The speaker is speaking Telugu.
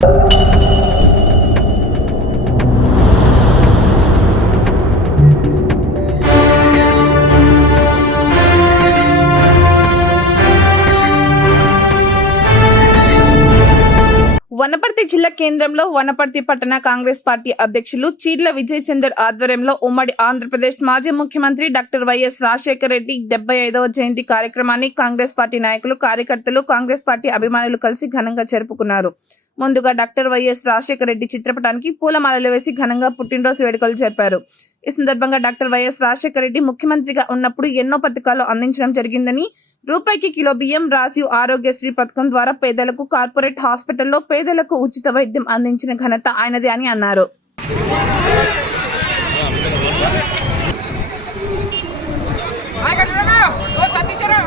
వనపర్తి జిల్లా కేంద్రంలో వనపర్తి పట్టణ కాంగ్రెస్ పార్టీ అధ్యక్షులు చీర్ల విజయ్ చందర్ ఆధ్వర్యంలో ఉమ్మడి ఆంధ్రప్రదేశ్ మాజీ ముఖ్యమంత్రి డాక్టర్ వైఎస్ రాజశేఖర రెడ్డి డెబ్బై ఐదవ జయంతి కార్యక్రమాన్ని కాంగ్రెస్ పార్టీ నాయకులు కార్యకర్తలు కాంగ్రెస్ పార్టీ అభిమానులు కలిసి ఘనంగా జరుపుకున్నారు. ముందుగా డాక్టర్ వైఎస్ రాజశేఖర రెడ్డి చిత్రపటానికి పూలమాలలు వేసి ఘనంగా పుట్టినరోజు వేడుకలు జరిపారు ఈ సందర్భంగా డాక్టర్ వైఎస్ రాజశేఖర రెడ్డి ముఖ్యమంత్రిగా ఉన్నప్పుడు ఎన్నో పథకాలు అందించడం జరిగిందని రూపాయికి కిలో బియ్యం రాజీవ్ ఆరోగ్యశ్రీ పథకం ద్వారా పేదలకు కార్పొరేట్ హాస్పిటల్లో పేదలకు ఉచిత వైద్యం అందించిన ఘనత ఆయనదే అని అన్నారు. జోహార్